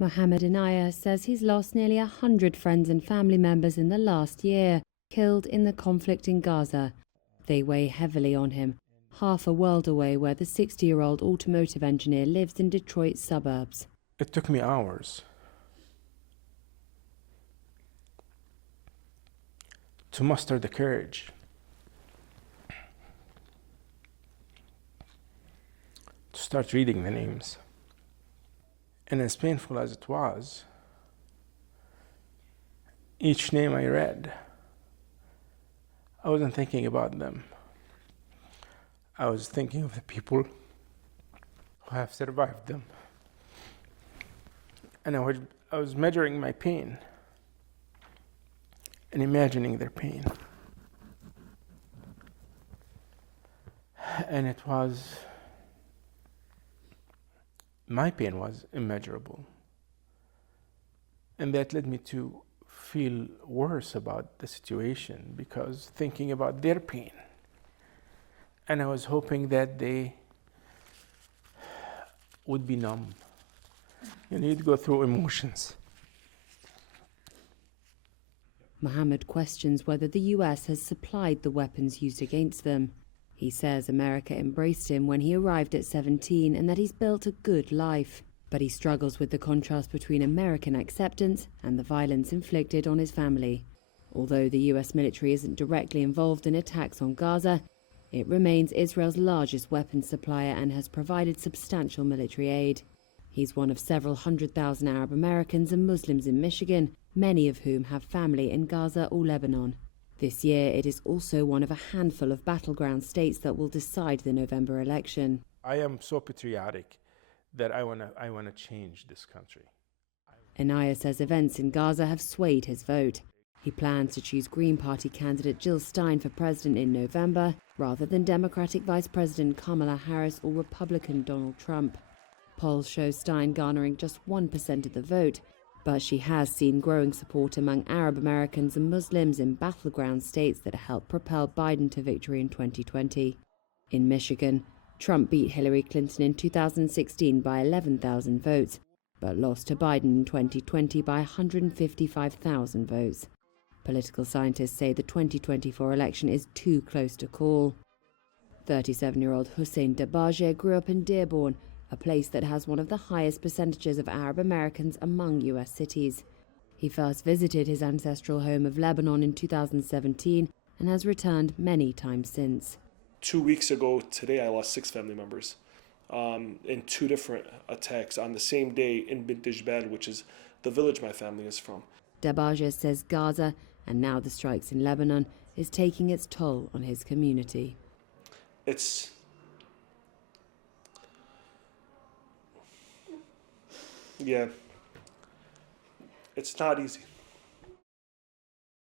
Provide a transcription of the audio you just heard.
Mohammad Enayah says he's lost nearly 100 friends and family members in the last year, killed in the conflict in Gaza. They weigh heavily on him, half a world away where the 60-year-old automotive engineer lives in Detroit's suburbs. It took me hours to muster the courage to start reading the names. And as painful as it was, each name I read, I wasn't thinking about them. I was thinking of the people who have survived them. And I was measuring my pain and imagining their pain. And my pain was immeasurable. And that led me to feel worse about the situation because thinking about their pain. And I was hoping that they would be numb. You need to go through emotions. Mohammed questions whether the US has supplied the weapons used against them. He says America embraced him when he arrived at 17 and that he's built a good life. But he struggles with the contrast between American acceptance and the violence inflicted on his family. Although the US military isn't directly involved in attacks on Gaza, it remains Israel's largest weapons supplier and has provided substantial military aid. He's one of several 100,000 Arab Americans and Muslims in Michigan, many of whom have family in Gaza or Lebanon. This year, it is also one of a handful of battleground states that will decide the November election. I am so patriotic that I want to change this country. Enayah says events in Gaza have swayed his vote. He plans to choose Green Party candidate Jill Stein for president in November, rather than Democratic Vice President Kamala Harris or Republican Donald Trump. Polls show Stein garnering just 1% of the vote, but she has seen growing support among Arab Americans and Muslims in battleground states that helped propel Biden to victory in 2020. In Michigan, Trump beat Hillary Clinton in 2016 by 11,000 votes, but lost to Biden in 2020 by 155,000 votes. Political scientists say the 2024 election is too close to call. 37-year-old Hussein Dabajeh grew up in Dearborn, a place that has one of the highest percentages of Arab Americans among U.S. cities. He first visited his ancestral home of Lebanon in 2017 and has returned many times since. 2 weeks ago today, I lost 6 family members in 2 different attacks on the same day in Bint Jbal, which is the village my family is from. Dabajeh says Gaza, and now the strikes in Lebanon, is taking its toll on his community. It's not easy.